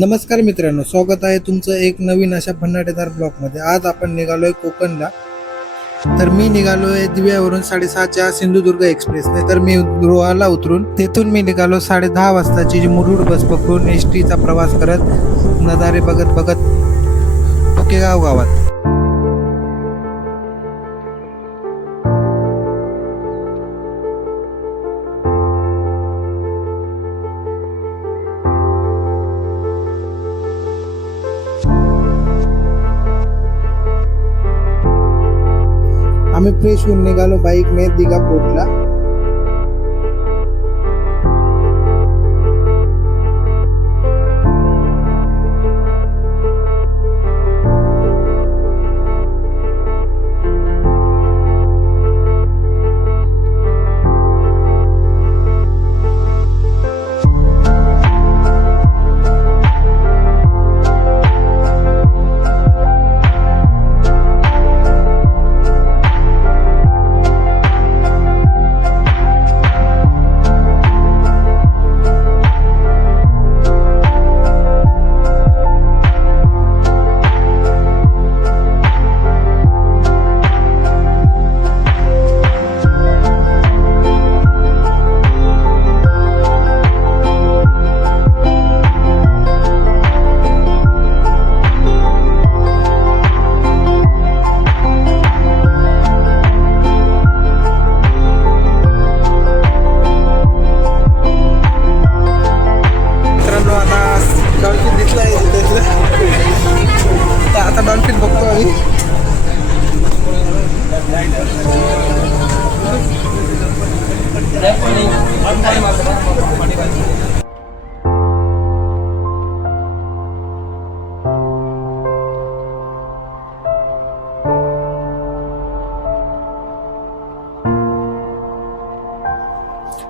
नमस्कार मित्रांनो, स्वागत आहे तुमचं एक नवीन अशा भन्नाटेदार ब्लॉगमध्ये. आज आपण निघालोय कोकणला. तर मी निघालोय दिव्यावरून 6:30च्या सिंधुदुर्ग एक्सप्रेसने. तर मी रोहाला उतरून तेथून मी निघालो 10:30 वाजताची जी मुरुड बस पकडून एसटीचा प्रवास करत नजारे बघत बघत टोकेगाव गावात. आम्ही फ्रेश होऊन निघालो बाईकने दिघा पोर्टला. आता डॉल्फिन बघतो आम्ही.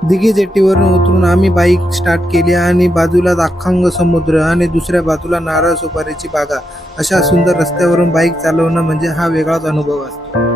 दिघी जेट्टीवरून उतरून आम्ही बाईक स्टार्ट केली आणि बाजूला अख्खंग समुद्र आणि दुसऱ्या बाजूला नारळ सुपारीची बागा. अशा सुंदर रस्त्यावरून बाईक चालवणं म्हणजे हा वेगळाच अनुभव असतो.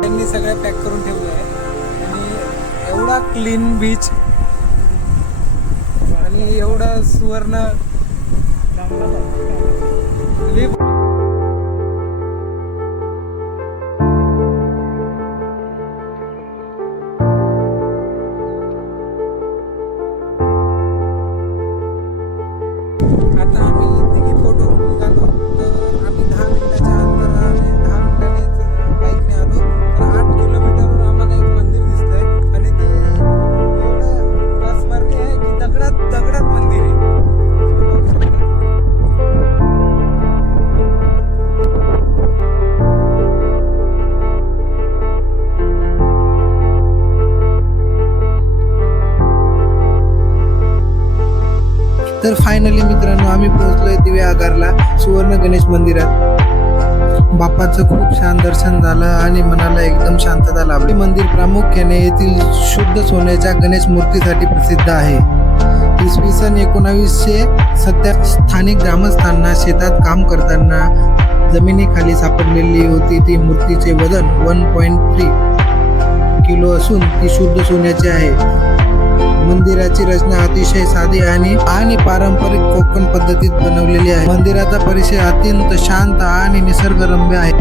त्यांनी सगळं पॅक करून ठेवलं आहे आणि एवढा क्लीन बीच आणि एवढा सुवर्ण आता आम्ही तिघी फोटो निघालो. तर आम्ही 10 मिनिटाच्या अंतराने 10 मिनिटाने बाईकने आलो. तर 8 किलोमीटरवर आम्हाला एक मंदिर दिसतंय आणि ते एवढं रसमार्गी आहे की दगडात मंदिर आहे. तर फायनली मित्रांनो आम्ही पोहोचलोय दिवे आगारला सुवर्ण गणेश मंदिरात. बाप्पाचं खूप छान दर्शन झालं आणि मनाला एकदम शांतता लाभली. मंदिर प्रामुख्याने येथील शुद्ध सोन्याच्या गणेश मूर्तीसाठी प्रसिद्ध आहे. इसवी सन 1970 स्थानिक ग्रामस्थांना शेतात काम करताना जमिनीखाली सापडलेली होती ती मूर्तीचे वजन 1.3 किलो असून ती शुद्ध सोन्याची आहे. मंदिराची रचना अतिशय साधी आणि पारंपरिक कोकण पद्धतीत बनवलेली आहे. मंदिराचा परिसर अत्यंत शांत आणि निसर्गरम्य आहे.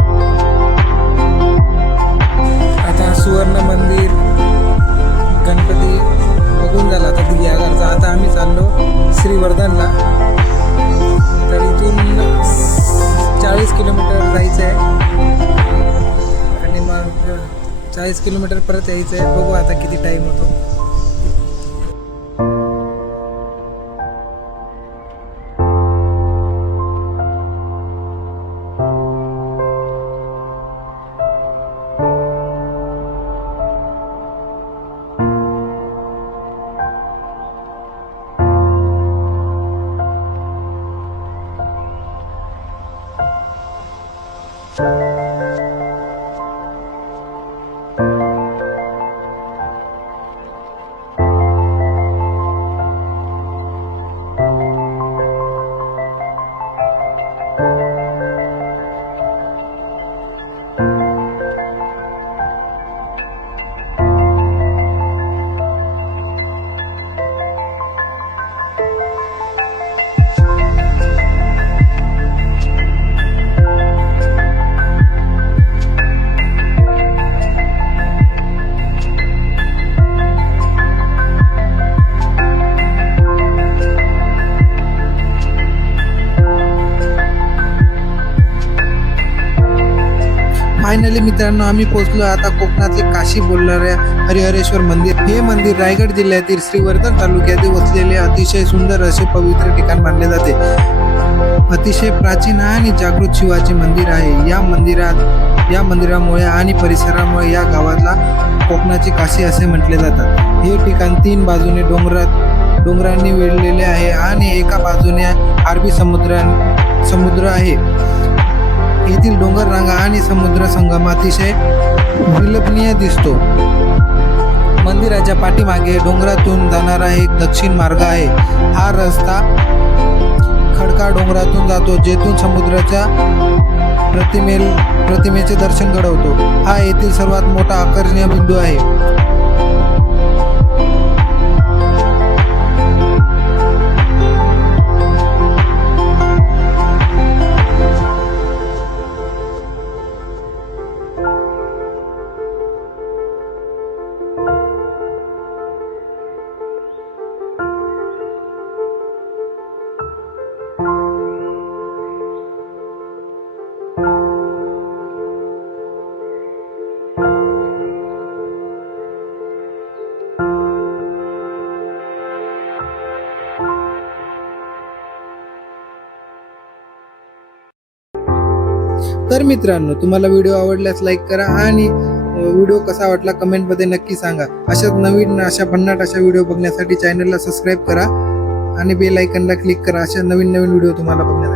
आता सुवर्ण मंदिर गणपती बघून झाला आता दिवे आगारचा. आता आम्ही चाललो श्रीवर्धनला. तर इथून 40 किलोमीटर जायचं आहे आणि मग 40 किलोमीटर परत यायचं आहे. बघू आता किती टाईम होतो. फायनली मित्रांनो आम्ही पोहोचलो आता कोकणातले काशी बोलणाऱ्या हरिहरेश्वर मंदिर. हे मंदिर रायगड जिल्ह्यातील श्रीवर्धन तालुक्यात वसलेले अतिशय सुंदर असे पवित्र ठिकाण मानले जाते. अतिशय प्राचीन आणि जागृत शिवाचे मंदिर आहे. या मंदिरामुळे आणि परिसरामुळे या गावाला कोकणाची काशी असे म्हटले जातात. हे ठिकाण 3 बाजूने डोंगरांनी वेढलेले आहे आणि एका बाजूने अरबी समुद्र आहे. येथील डोंगर रांगा आणि समुद्र संगम अतिशय विलक्षण दिसतो. मंदिराच्या पाठीमागे डोंगरातून जाणारा एक दक्षिण मार्ग आहे. हा रस्ता खडका डोंगरातून जातो जेथून समुद्राच्या प्रतिमेचे दर्शन घडवतो. हा येथील सर्वात मोठा आकर्षणीय बिंदू आहे. तर मित्रांनो तुम्हाला व्हिडिओ आवडल्यास लाईक करा आणि व्हिडिओ कसा वाटला कमेंटमध्ये नक्की सांगा. अशा भन्नाट अशा व्हिडिओ बघण्यासाठी चॅनलला सबस्क्राईब करा आणि बेल आयकॉनला क्लिक करा. अशा नवीन व्हिडिओ तुम्हाला बघण्यासाठी.